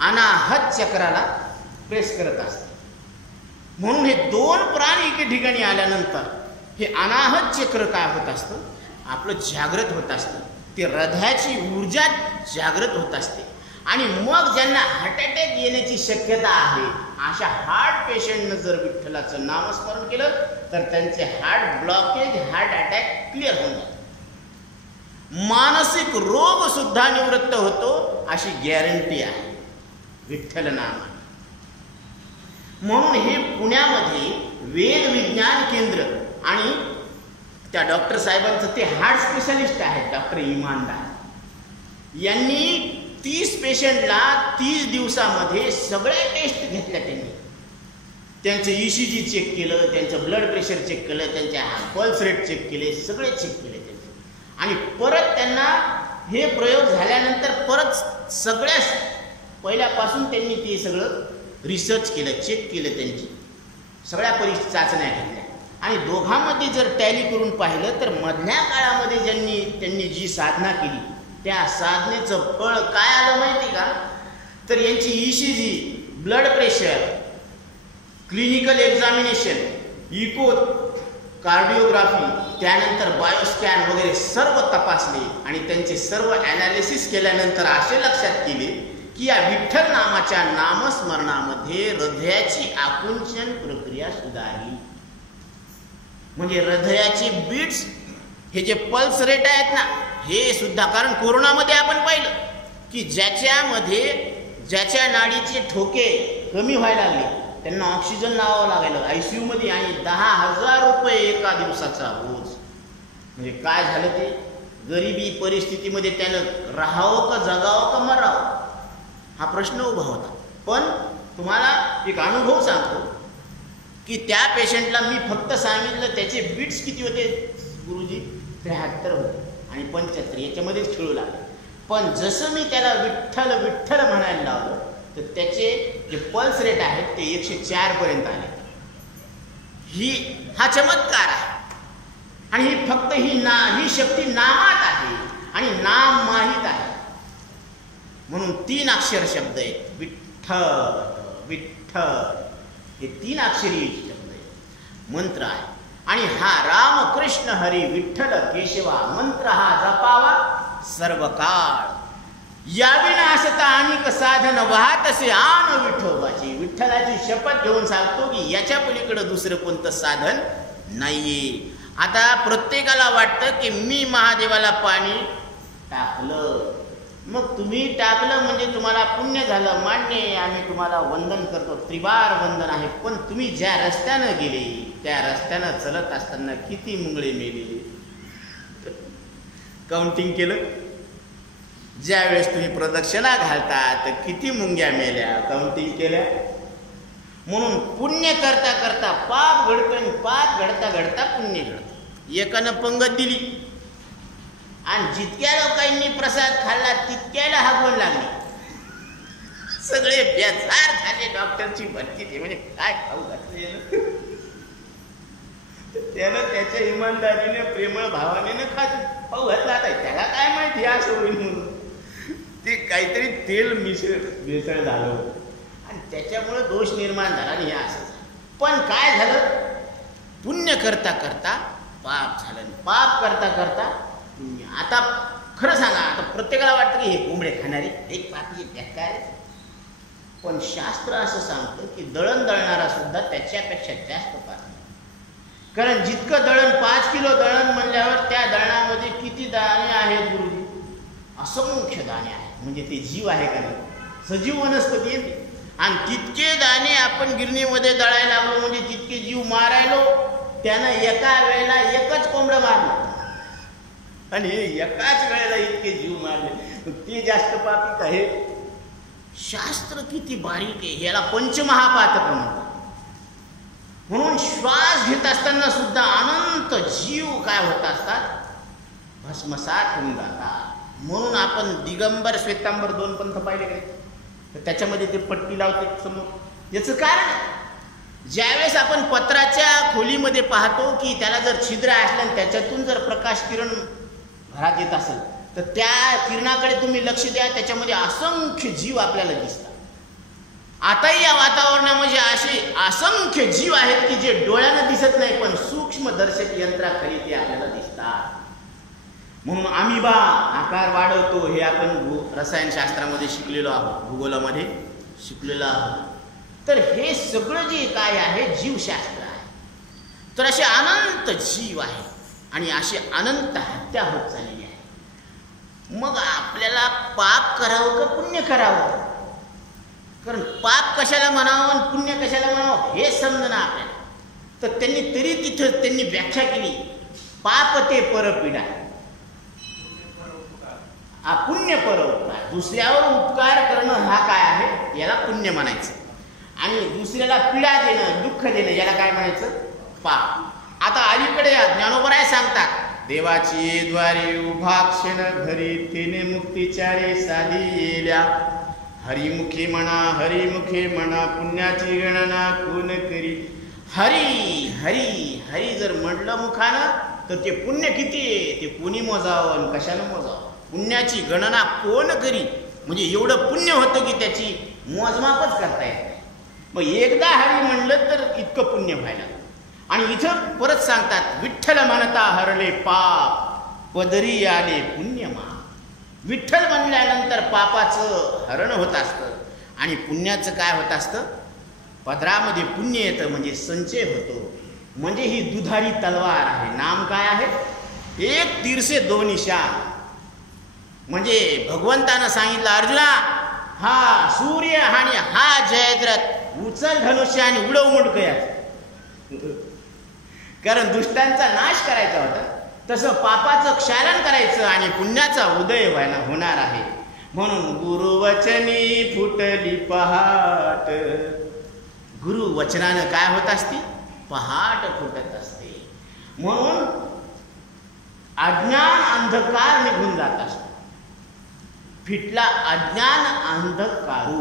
अनाहत चक्राला प्रेस करत असते. म्हणून हे दोन प्राणी एके ठिकाणी आल्यानंतर हे अनाहत चक्र काय होत असतं, आपलं जागृत होत असतं. ते हृदयाची ऊर्जा जागृत होत असते. आणि मग ज्यांना हार्ट अटॅक येण्याची शक्यता आहे अशा हार्ट पेशंटनं जर विठ्ठलाचं नामस्मरण केलं तर त्यांचे heart blockage, heart attack clear होऊन जातात. मानसिक रोग सुद्धा निवृत्त होतो अशी गॅरंटी आहे विठ्ठल नामाने. म्हणून हे पुण्यामध्ये वेद विज्ञान केंद्र आणि त्या डॉक्टर साहेबांचं ते हार्ट स्पेशालिस्ट आहेत डॉक्टर इमानदार, यांनी 30 पेशंटला 30 दिवसामध्ये सगळ्या टेस्ट घेतल्या. त्यांचं ECG चेक केलं, त्यांचं ब्लड प्रेशर चेक केलं, त्यांचे पल्स रेट चेक केले, सगळे चेक केले त्यांचे. आणि परत त्यांना हे प्रयोग झाल्यानंतर परत सगळ्या पहिल्यापासून त्यांनी ते सगळं रिसर्च केलं, चेक केलं, त्यांची सगळ्या चाचण्या घेतल्या. आणि दोघांमध्ये जर टॅली करून पाहिलं तर मधल्या काळामध्ये त्यांनी जी साधना केली त्या साधनेचं फळ काय आलं माहिती का, तर यांची ECG, blood pressure, clinical examination, echocardiography, त्यानंतर बायोस्कॅन वगैरे सर्व तपासले. आणि त्यांचे सर्व ॲनालिसिस केल्यानंतर असे लक्षात केले की या विठ्ठल नामाच्या नामस्मरणामध्ये हृदयाची आकुंचन प्रक्रिया सुधारली. म्हणजे हृदयाचे बीट्स, हे जे पल्स रेट आहेत ना, हे सुद्धा, कारण कोरोनामध्ये आपण पाहिलं की ज्याच्या नाडीचे ठोके कमी व्हायला लागले त्यांना ऑक्सिजन लावावं लागायलं ICU मध्ये, आणि 10,000 रुपये एका दिवसाचा बोज. म्हणजे काय झालं, ते गरिबी परिस्थितीमध्ये त्यानं राहावं का जगावं का मरावं हा प्रश्न उभा होता. पण तुम्हाला एक अनुभव सांगतो की त्या पेशंटला मी फक्त सांगितलं त्याचे बीट्स किती होते गुरुजी, 73 होते आणि 75 याच्यामध्येच खेळू लागले. पण जसं मी त्याला विठ्ठल विठ्ठल म्हणायला लावलं तर त्याचे जे पल्स रेट आहेत ते 104 पर्यंत आले. हा चमत्कार आहे. आणि ही फक्त ही शक्ती नामात आहे आणि नाम माहीत आहे. म्हणून 3 अक्षर शब्द आहेत, विठ्ठल विठ्ठल, हे 3 अक्षरी शब्द आहेत, मंत्र आहे. आणि हा रामकृष्ण हरी विठ्ठल केशवा मंत्र हा जपावा सर्व काळ. याविना असता अनेक साधन वाहत असे आन विठोबाची. विठ्ठलाची शपथ घेऊन सांगतो की याच्या पलीकडे दुसरं कोणतं साधन नाहीये. आता प्रत्येकाला वाटतं की मी महादेवाला पाणी टाकलं, मग तुम्ही टाकलं म्हणजे तुम्हाला पुण्य झालं, मान्य आहे, आम्ही तुम्हाला वंदन करतो, त्रिवार वंदन आहे. पण तुम्ही ज्या रस्त्यानं गेले त्या रस्त्यानं चलत असताना किती मुंगळे मेले काउंटिंग केलं? ज्यावेळेस तुम्ही प्रदक्षिणा घालता तर किती मुंग्या मेल्या काउंटिंग केल्या? म्हणून पुण्य करता करता पाप घडतं आणि पाप घडता घडता पुण्य घडतं. एकानं पंगत दिली आणि जितक्या लोकांनी प्रसाद खाल्ला तितक्याला हागवण लागली, सगळे बेजार झाले. डॉक्टरची भरती ते म्हणजे काय खाऊ घातले, त्यानं त्याच्या इमानदारीने प्रेमळ भावाने खाऊ घातला. आता त्याला काय माहिती असं होईल म्हणून, ते काहीतरी तेल मिसळ झालं आणि त्याच्यामुळे दोष निर्माण झाला आणि हे असं. पण काय झालं, पुण्य करता करता पाप झालं, पाप करता करता पुण्य. आता खरं सांगा, आता प्रत्येकाला वाटतं की हे कोंबडे खाणारे एक पापी बेकार, पण शास्त्र असं सांगतं की दळण दळणारा सुद्धा त्याच्यापेक्षा जास्त पाप. कारण जितकं दळण 5 किलो दळण म्हणल्यावर त्या दळणामध्ये किती दाणे आहेत गुरुजी? असंख्य दाणे आहेत. म्हणजे ते जीव आहे का नाही, सजीव वनस्पती येते. आणि तितके दाणे आपण गिरणीमध्ये दळायला लागलो म्हणजे तितके जीव मारायलो. त्यानं एका वेळेला एकच कोंबडं मारलं आणि एकाच वेळेला इतके जीव मारले, ते जास्त पापी का? हे शास्त्र किती बारीक आहे, याला पंचमहापातक म्हणतात. म्हणून श्वास घेत असताना सुद्धा अनंत जीव काय होत असतात, भस्मसात होऊन जातात. म्हणून आपण दिगंबर श्वेतांबर 2 पंथ पाहिले काय, तर त्याच्यामध्ये ते पट्टी लावते समोर. याचं कारण ज्यावेळेस आपण पत्राच्या खोलीमध्ये पाहतो की त्याला जर छिद्र असलं आणि त्याच्यातून जर प्रकाश किरण घरात येत असेल तर त्या किरणाकडे तुम्ही लक्ष द्या, त्याच्यामध्ये असंख्य जीव आपल्याला दिसतात. आताही या वातावरणामध्ये असे असंख्य जीव आहेत की जे डोळ्यानं दिसत नाही, पण सूक्ष्मदर्शक यंत्राखाली ते आपल्याला दिसतात. म्हणून अमिबा आकार वाढवतो हे आपण रसायनशास्त्रामध्ये शिकलेलो आहोत, भूगोलामध्ये शिकलेलो आहोत. तर हे सगळं जे काय आहे जीवशास्त्र आहे. तर असे अनंत जीव आहे आणि अशी अनंत हत्या होत चाललेली आहे. मग आपल्याला पाप करावं का पुण्य करावं? कारण पाप कशाला म्हणावं आणि पुण्य कशाला म्हणावं हे समजणं आपल्याला. तर त्यांनी तरी तिथं त्यांनी व्याख्या केली, पाप ते परपीडा, पुण्य परोपकार. दुसऱ्यावर उपकार करणं हा काय आहे, याला पुण्य म्हणायचं. आणि दुसऱ्याला पीडा देणं, दुःख देणं, याला काय म्हणायचं, पाप. आता अलीकडे ज्ञानोबराय सांगतात, देवाची द्वारी उभा क्षण घरी तिने मुक्तीचारे साधी येल्या. हरिमुखी म्हणा पुण्याची गणना कोण करी. हरी हरी हरी जर म्हटलं मुखानं तर ते पुण्य किती आहे ते कोणी मोजावं आणि कशानं मोजावं. पुण्याची गणना कोण करी, म्हणजे एवढं पुण्य होतं की त्याची मोजमापच करता येत नाही. मग एकदा हरी म्हणलं तर इतकं पुण्य व्हायला. आणि इथं परत सांगतात, विठ्ठल म्हणता हरले पाप पदरी आले पुण्यमा. विठ्ठल म्हणल्यानंतर पापाचं हरण होत असतं आणि पुण्याचं काय होत असतं, पदरामध्ये पुण्य येतं, म्हणजे संचय होतो. म्हणजे ही दुधारी तलवार आहे. नाम काय आहे, एक तीर से दो निशान. म्हणजे भगवंतानं सांगितलं, अर्जुना हा सूर्य आणि हा जयद्रथ, उचल धनुष्य आणि उडव मुंडकयाच. कारण दुष्टांचा नाश करायचा होता, तसं पापाचं क्षालन करायचं आणि पुण्याचा उदय व्हायला होणार आहे. म्हणून गुरुवचनी फुटली पहाट. गुरुवचनानं काय होत असते, पहाट फुटत असते. म्हणून अज्ञान अंधकार निघून जात असतो. फिटला अज्ञान अंधकारू.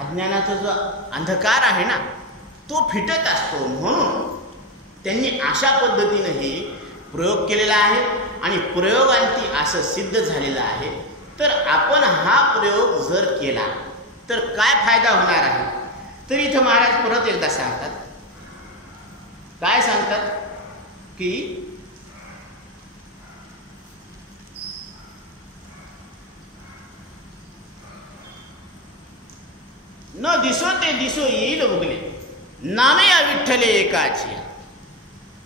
अज्ञानाचा जो अंधकार आहे ना तो फिटत असतो. म्हणून त्यांनी अशा पद्धतीने हे प्रयोग केलेला आहे आणि प्रयोगांती असं सिद्ध झालेलं आहे. तर आपण हा प्रयोग जर केला तर काय फायदा होणार आहे. तर इथं महाराज परत एकदा सांगतात, काय सांगतात की न दिसो ते दिसो येईल उगले, नामे या विठ्ठले एकाची.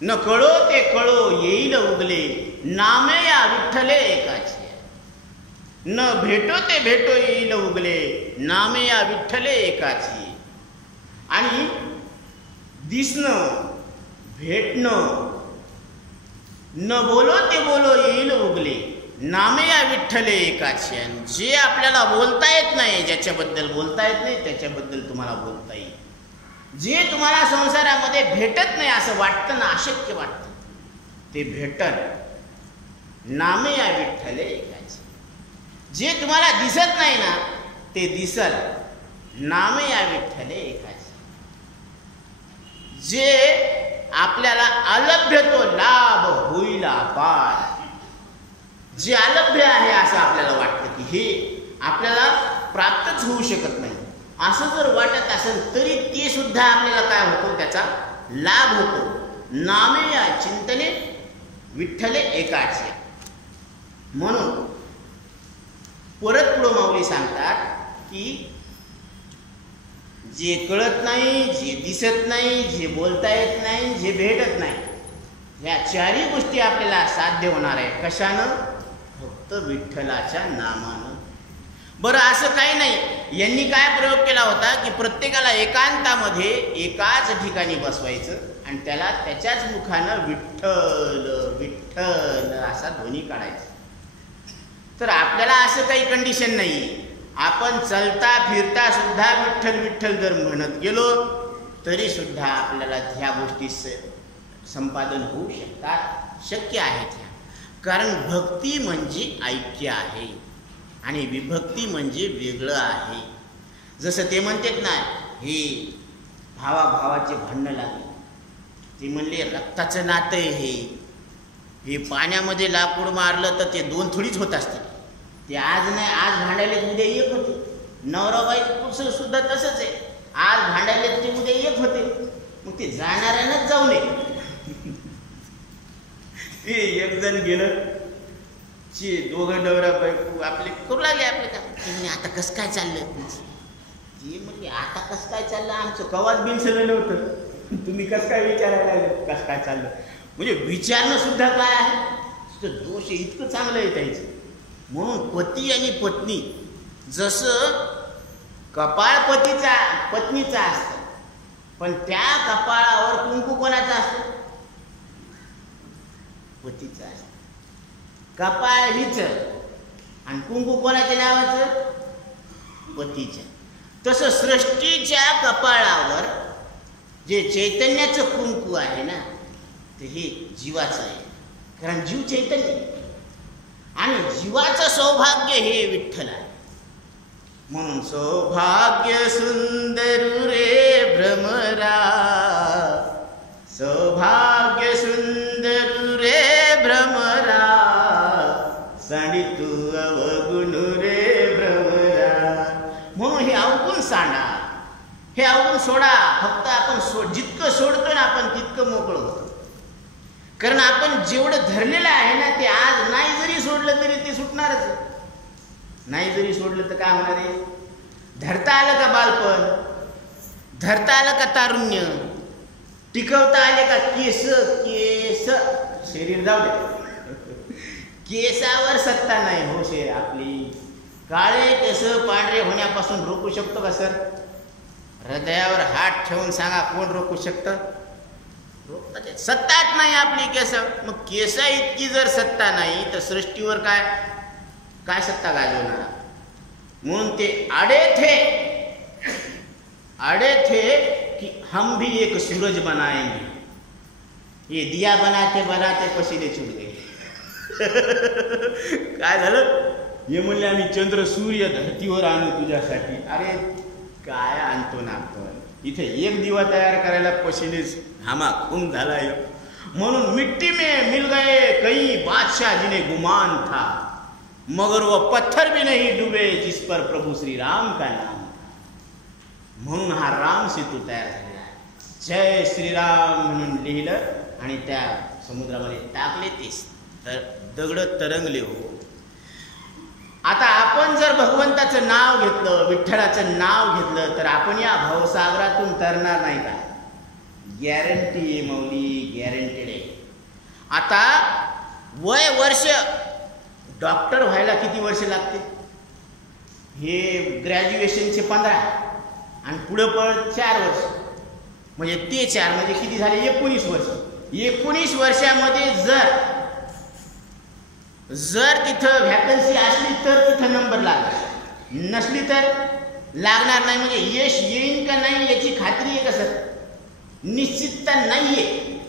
न कळो ते कळो येईल उगले, नामे या विठ्ठले एकाची. न भेटो ते भेटो येईल उगले, नामे या विठ्ठले एकाची. आणि दिसणं, भेटणं, न बोलो ते बोलो येईल उगले, नामे या विठ्ठले एकाची. जे आपल्याला बोलता येत नाही, ज्याच्याबद्दल बोलता येत नाही त्याच्याबद्दल तुम्हाला बोलता येईल. जे तुम्हाला संसारामध्ये भेटत नाही असं वाटतं ना, अशक्य वाटतं, ते भेटल, नामे या विठ्ठले एकाची. जे तुम्हाला दिसत नाही ना ते दिसल, नामे या विठ्ठले एकाची. जे आपल्याला अलभ्य तो लाभ होईल अपार. जे अलभ्य आहे असं आपल्याला वाटतं की हे आपल्याला प्राप्तच होऊ शकत नाही, असं जर वाटत असेल तरी ते सुद्धा आपल्याला काय होतो, त्याचा लाभ होतो. नामे या चिंतने विठ्ठले एकाचे. म्हणून परत पुढं माऊली सांगतात की जे कळत नाही, जे दिसत नाही, जे बोलता येत नाही, जे भेटत नाही, या चारही गोष्टी आपल्याला साध्य होणार आहे. कशानं? फक्त विठ्ठलाच्या नामानं. बरं असं काही नाही. यांनी काय प्रयोग केला होता की प्रत्येकाला एकांतामध्ये एकाच ठिकाणी बसवायचं आणि त्याला त्याच्याच मुखानं विठ्ठल विठ्ठल असा ध्वनी काढायचा. तर आपल्याला असं काही कंडिशन नाही. आपण चलता फिरता सुद्धा विठ्ठल विठ्ठल जर म्हणत गेलो तरी सुद्धा आपल्याला ह्या गोष्टी संपादन होऊ शकतात, शक्य आहेत. कारण भक्ती म्हणजे ऐक्य आहे आणि विभक्ती म्हणजे वेगळं आहे. जसं ते म्हणतात ना, हे भावाभावाचे भांडणं लागले, ते म्हणले रक्ताचं नातं आहे हे पाण्यामध्ये लाकूड मारलं तर ते दोन थोडीच होत असतील. ते आज नाही, आज भांडायला उद्या एक होते. नवराबाईचं पुरुष सुद्धा तसंच आहे. आज भांडायला ते उद्या येत होते, मग ते जाणाऱ्यानंच जाऊ नये. ते एक जण गेलं, चे दोघं नवरा बायको आपले करू लागले आपले काम. ते आता कसं काय चाललं? ते म्हणजे आता कसं काय चाललं, आमचं कवाच बिन सगळं नव्हतं, तुम्ही कसं काय विचारायला लागलं कसं काय चाललं? म्हणजे विचारणं सुद्धा काय आहे, दोष इतकं चांगलं आहे त्याचं. म्हणून पती आणि पत्नी जसं कपाळ पत्नीचा असतं, पण त्या कपाळावर कुंकू कोणाचा असतं? पतीचा असतं. कपाळ हिच आणि कुंकू कोणाच्या नावाचं? पतीच्या. तसं सृष्टीच्या कपाळावर जे चैतन्याचं कुंकू आहे ना, ते हे जीवाचं आहे. कारण जीव चैतन्य आणि जीवाचं सौभाग्य हे विठ्ठल आहे. म्हणून सौभाग्य सुंदर रे भ्रमरा, सौभाग्य सुंदर रे भ्रमरा, सांडी तू अवगुण रे भ्रमरा. म्हणून हे अवगुण सांडा, हे अवगुण सोडा. फक्त आपण जितकं सोडतो ना आपण तितकं मोकळं होतो. कारण आपण जेवढं धरलेलं आहे ना, ते आज नाही जरी सोडलं तरी ते सुटणारच. नाही जरी सोडलं तर काय होणार आहे? धरता आलं का बालपण? धरता आलं का तारुण्य? टिकवता आले का केस? शरीर जाऊ दे, केसावर सत्ता नाही हो आपली. काळे केस पांढरे होण्यापासून रोखू शकतो का सर? हृदयावर हात ठेवून सांगा, कोण रोखू शकतं? रोखतात. सत्ताच नाही आपली केस. मग केस इतकी जर सत्ता नाही तर सृष्टीवर काय सत्ता गाजवणार? म्हणून ते अड़े थे कि हम भी एक सूरज बनाएंगे, ये दिया बनाते बनाते पसीने छूट गए. काय झालं? हे म्हणले आम्ही चंद्र सूर्य धरतीवर आणू तुझ्यासाठी. अरे काय आणतो ना आपण? इथे एक दिवा तयार करायला पसीने घामा खून झाला. म्हणून मिट्टी में मिल गए कई बादशाह जिन्हें गुमान था, मगर वो पत्थर भी नहीं डूबे जिस पर प्रभु श्री राम का नाम. म्हणून हा राम सेतू तयार झालेला आहे. जय श्रीराम म्हणून लिहिलं आणि त्या समुद्रामध्ये टाकले. तेच तर दगड तरंगले हो. आता आपण जर भगवंताचं नाव घेतलं, विठ्ठलाचं नाव घेतलं, तर आपण या भवसागरातून तरणार नाही का? गॅरंटी आहे मौली, गॅरंटेड आहे. आता वर्ष डॉक्टर व्हायला किती वर्ष लागते? हे ग्रॅज्युएशनचे 15 आणि पुढं पण 4 वर्ष, म्हणजे ते 4 म्हणजे किती झाले? 19 वर्ष. 19 वर्षामध्ये जर तिथं व्हॅकन्सी असली तर तिथं नंबर लागला, नसली तर लागणार नाही. म्हणजे यश येईन का नाही याची खात्री आहे का सर? निश्चितता नाहीये.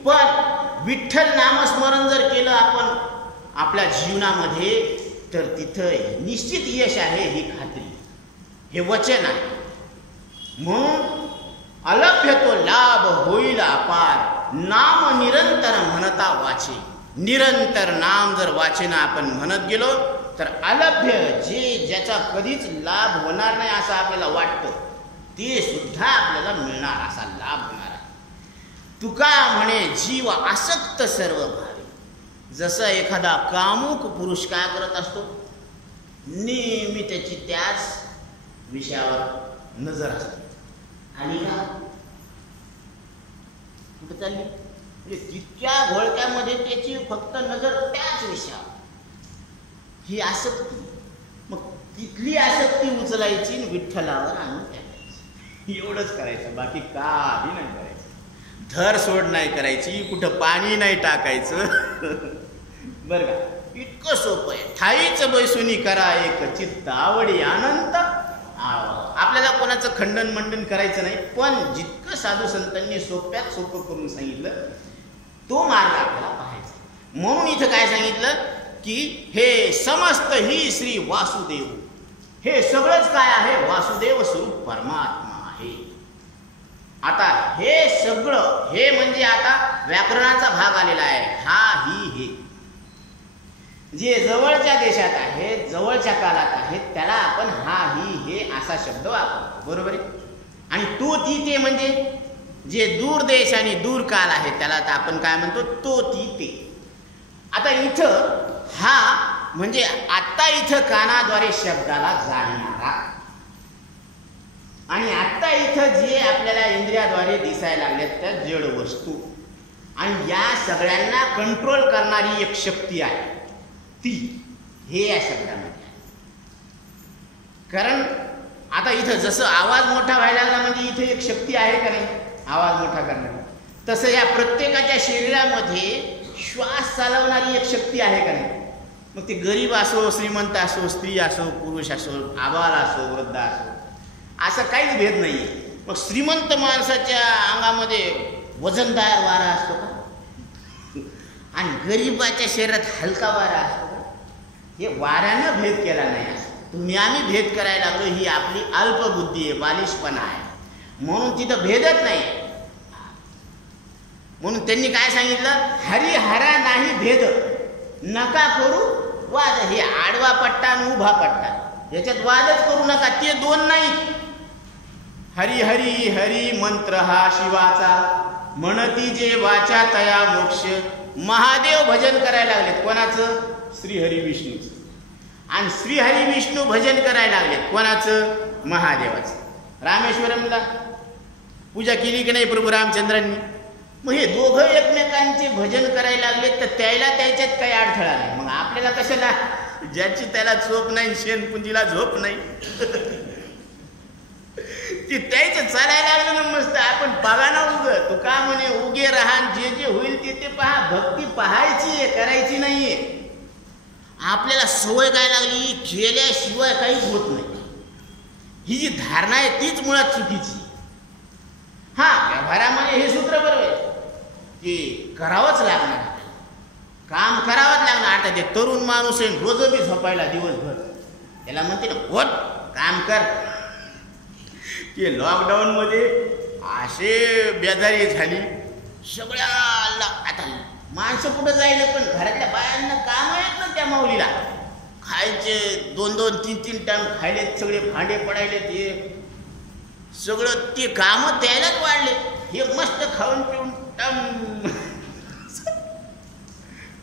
पण विठ्ठल नामस्मरण जर केलं आपण आपल्या जीवनामध्ये तर तिथं निश्चित यश आहे, ही खात्री, हे वचन आहे. म्हणून अलभ्य तो लाभ होईल अपार, नाम निरंतर म्हणता वाचे. निरंतर नाम जर वाचेना आपण म्हणत गेलो तर अलभ्य, जे ज्याचा कधीच लाभ होणार नाही असं आपल्याला वाटतं, ते सुद्धा आपल्याला मिळणार, असा लाभ होणार आहे. तुका म्हणे जीव आसक्त सर्व भावे. जसं एखादा कामुक पुरुष काय करत असतो? नेहमी त्याची त्याच विषयावर नजर असते. आणि कुठं चालली? म्हणजे तितक्या घोळक्यामध्ये त्याची फक्त नजर त्याच विषयावर, ही आसक्ती. मग तिथली आसक्ती उचलायची आणि विठ्ठलावर आणून टाकायची, एवढंच करायचं, बाकी काही नाही करायचं. धर सोड नाही करायची, कुठं पाणी नाही टाकायचं. बरं का? इतकं सोपं आहे. ठाईच बैसुनी करा एक चित्त, आवडी अनंत आपल्याला कोणाचं खंडन मंडन करायचं नाही, पण जितकं साधू संतांनी सोप्यात सोपं करून सांगितलं तो मार्ग आपल्याला पाहायचा. म्हणून इथं काय सांगितलं की हे समस्त ही श्री वासुदेव, हे सगळंच काय आहे? वासुदेव स्वरूप परमात्मा आहे. आता हे सगळं, हे म्हणजे आता व्याकरणाचा भाग आलेला आहे. हा ही हे जे जवळच्या देशात आहेत, जवळच्या काळात आहेत, त्याला आपण हा, ही, हे असा शब्द वापरतो, बरोबर आहे. आणि तो, ती, ते म्हणजे जे दूर देश आणि दूर काल आहे त्याला आता आपण काय म्हणतो, तो, ती, ते. आता इथं हा म्हणजे आत्ता इथं कानाद्वारे शब्दाला जाणणारा, आणि आत्ता इथं जे आपल्याला इंद्रियाद्वारे दिसायला लागल्यात त्या जड वस्तू, आणि या सगळ्यांना कंट्रोल करणारी एक शक्ती आहे ती, हे या शब्दामध्ये आहे. कारण आता इथं जसं आवाज मोठा व्हायला लागला म्हणजे इथे एक शक्ती आहे का नाही आवाज मोठा करणारी, तसं या प्रत्येकाच्या शरीरामध्ये श्वास चालवणारी एक शक्ती आहे का नाही. मग ते गरीब असो, श्रीमंत असो, स्त्री असो, पुरुष असो, आबाल असो, वृद्ध असो, असं काहीच भेद नाही आहे. मग श्रीमंत माणसाच्या अंगामध्ये वजनदार वारा असतो का, आणि गरीबाच्या शरीरात हलका वारा असतो का. हे वाऱ्यानं भेद केला नाही. तुम्ही आम्ही भेद करायला लागलो, ही आपली अल्पबुद्धी आहे, बालिशपणा आहे, म्हणून तिथं भेदच नाही. म्हणून त्यांनी काय सांगितलं, हरिहरा नाही भेद, नका करू वाद. हे आडवा पट्टा आणि उभा पट्टा, याच्यात वादच करू नका, ते दोन नाही. हरी हरी हरी मंत्र हा शिवाचा, म्हणती जे वाचा तया मोक्ष. महादेव भजन करायला लागलेत, कोणाचं, श्रीहरी विष्णूचं. आणि श्रीहरी विष्णू भजन करायला लागलेत, कोणाचं, महादेवाचं. रामेश्वरमला पूजा केली की नाही प्रभू रामचंद्रांनी. मग हे दोघं एकमेकांचे भजन करायला लागले तर त्याच्यात काही अडथळा नाही. मग आपल्याला कशाला, ज्याची त्याला झोप नाही, शेणपुंजीला झोप नाही, ती त्याचं चालायला लागलं ना मस्त. आपण बघा ना, तू का म्हणे उगे राहा, जे जे होईल ते पहा. भक्ती पाहायची आहे, करायची नाहीये. आपल्याला सवय काय लागली, केल्याशिवाय काहीच होत नाही, ही जी धारणा आहे तीच मुळात चुकीची. हा, व्यवहारामध्ये हे सूत्र बरोबर आहे की करावंच लागणार, काम करावंच लागणार. आता ते तरुण माणूस आहे, रोज बी झोपायला दिवसभर, त्याला म्हणते ना होत काम कर. की लॉकडाऊनमध्ये असे बेजारी झाली सगळ्याला. आता माणसं कुठं जायला, पण घरातल्या बायांना काम आहेत ना त्या माऊलीला, खायचे 2-2, 3-3 टाइम खायले, सगळे भांडे पडायले, ते सगळं ते कामं त्यालाच वाढले. हे मस्त खाऊन पिऊन टम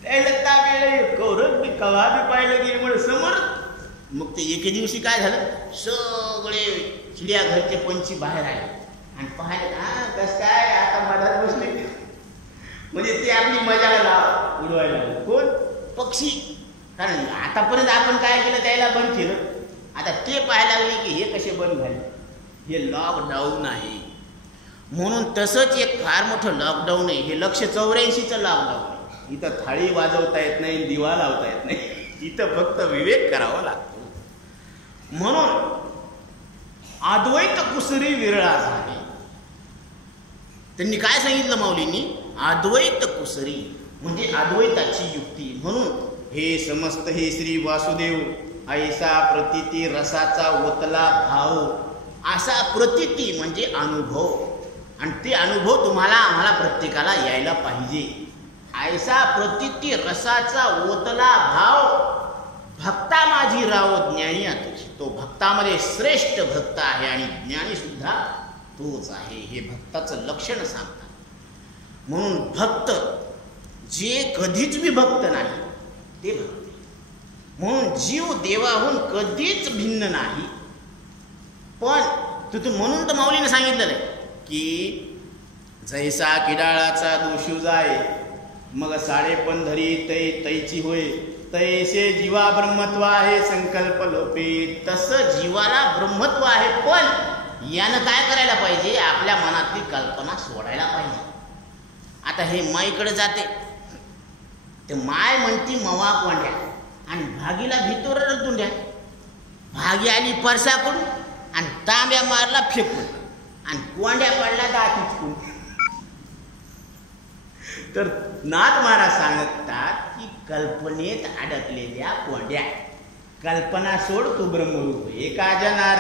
त्याला ताप यायला, कौरव बी कवा बी पाहिलं की म्हणून समोर. मग ते एके दिवशी काय झालं, सगळे चिडियाघरचे पंछी बाहेर आले आणि पाहिले, हा कसं काय आता मधात बसले, म्हणजे ते आपली मजाला उडवायला. कोण, पक्षी. कारण आतापर्यंत आपण काय केलं, त्याला बंद केलं, आता ते पाहायला लागले की हे कसे बंद झाले. हे लॉकडाऊन आहे. म्हणून तसंच एक फार मोठं लॉकडाऊन आहे हे. 184चं लॉकडाऊन आहे. इथं थाळी वाजवता येत नाही, दिवा लावता येत नाही, इथं फक्त विवेक करावा लागतो. म्हणून अद्वैत कुसरी विरळा झाली. त्यांनी काय सांगितलं माऊलींनी, अद्वैत कुसरी म्हणजे अद्वैताची युक्ती. म्हणून हे समस्त हे श्री वासुदेव ऐसा प्रतीती रसाचा ओतला भाव. असा प्रतीती म्हणजे अनुभव, आणि ते अनुभव तुम्हाला आम्हाला प्रत्येकाला यायला पाहिजे. ऐसा प्रतीती रसाचा ओतला भाव, भक्ता माझी राव ज्ञानी तुझी. तो भक्तामध्ये श्रेष्ठ भक्त आहे आणि ज्ञानी सुद्धा तोच आहे, हे भक्ताचं लक्षण सांगतात. म्हणून भक्त जे कधीच विभक्त नाही ते भक्त. म्हणून जीव देवाहून कधीच भिन्न नाही. पण तिथून म्हणून तर माऊलीने सांगितलेलं आहे की जैसा किडाळाचा दोषू जाय, मग साडे पंधरी तै तैची होय, तैसे जीवा ब्रह्मत्व आहे संकल्प लोपे. तसं जीवाला ब्रह्मत्व आहे, पण यानं काय करायला पाहिजे, आपल्या मनातली कल्पना सोडायला पाहिजे. आता हे माईकडे जाते, ते माय म्हणती मवा कोंड्या, आणि भागीला भितोर रतुंड्या. भागी आली परसाकडून आणि तांब्या मारला फेकून, आणि कोंड्या पडला दाखीचकून. तर नाथ महाराज सांगतात की कल्पनेत अडकलेल्या कोंड्या, कल्पना सोड तू ब्रह्मरूप एका जनार